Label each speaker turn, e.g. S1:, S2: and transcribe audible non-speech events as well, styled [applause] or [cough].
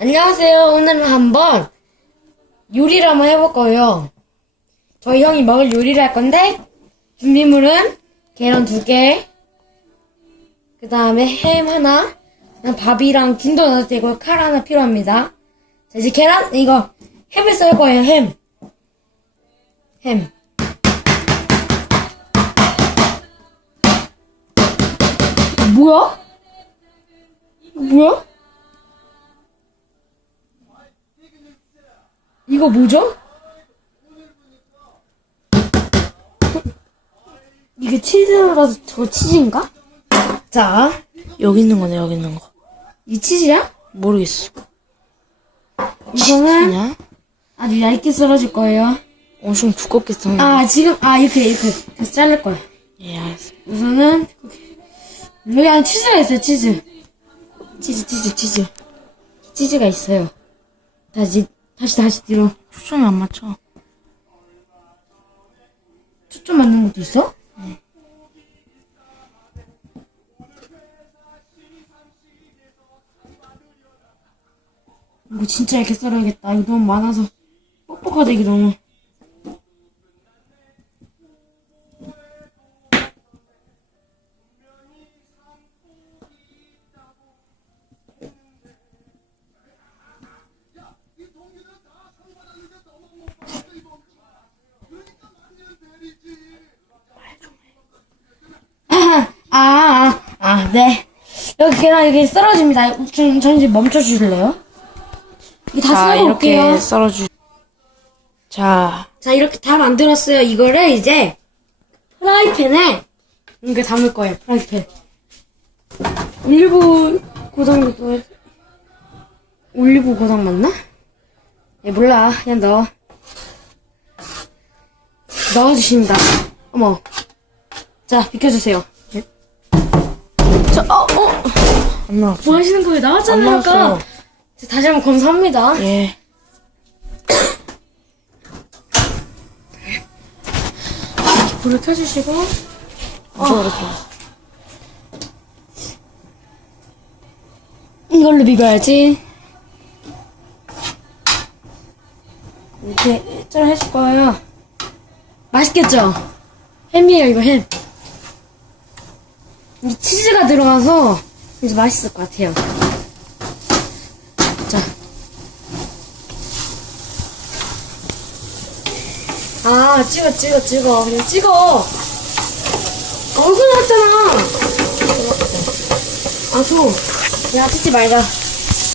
S1: 안녕하세요. 오늘은 한번 요리를 한번 해볼 거예요. 저희 형이 먹을 요리를 할 건데 준비물은 계란 두 개, 그 다음에 햄 하나, 밥이랑 김도 넣어도 되고 칼 하나 필요합니다. 자 이제 계란 이거 햄을 썰 거예요. 햄, 햄. 뭐야? 뭐야? 이거 뭐죠? 이게 치즈라서 저거 치즈인가? 자,
S2: 여기 있는 거네, 여기 있는 거.
S1: 이 치즈야?
S2: 모르겠어.
S1: 이거는 아주 얇게 썰어줄 거예요.
S2: 엄청 두껍게 썰는
S1: 아, 지금, 아, 이렇게, 이렇게. 그래서 자를 거야.
S2: 예, 알았어.
S1: 우선은, 여기 안에 치즈가 있어요, 치즈. 치즈, 치즈, 치즈. 치즈가 있어요. 다시, 다시, 다시 뒤로.
S2: 초점이 안 맞춰.
S1: 초점 맞는 것도 있어? 이거 진짜 이렇게 썰어야겠다. 이거 너무 많아서 뻑뻑하다 이게 너무. 네. 여기 계란 이렇게 썰어집니다. 전, 전 이제 멈춰주실래요? 이게 다
S2: 자,
S1: 썰어볼게요.
S2: 이렇게 썰어주. 자,
S1: 자, 이렇게 다 만들었어요. 이거를 이제 프라이팬에 이렇게 담을 거예요. 프라이팬. 올리브 고당, 올리브 고당 맞나? 예, 몰라. 그냥 넣어. 넣어주십니다. 어머. 자, 비켜주세요. 네.
S2: 안 나왔어.
S1: 뭐 하시는 거예요? 나왔잖아요,
S2: 안
S1: 아까.
S2: 나왔어요.
S1: 다시 한번 검사합니다.
S2: 예. [coughs]
S1: 불을 켜주시고.
S2: 엄청 어렵다.
S1: 이걸로 비벼야지. 이렇게 일절 해줄 거예요. 맛있겠죠? 햄이에요, 이거 햄. 이 치즈가 들어가서 이제 맛있을 것 같아요. 자. 아, 찍어, 찍어, 찍어. 그냥 찍어. 얼굴 나왔잖아. 아, 줘. 야, 찍지 말자.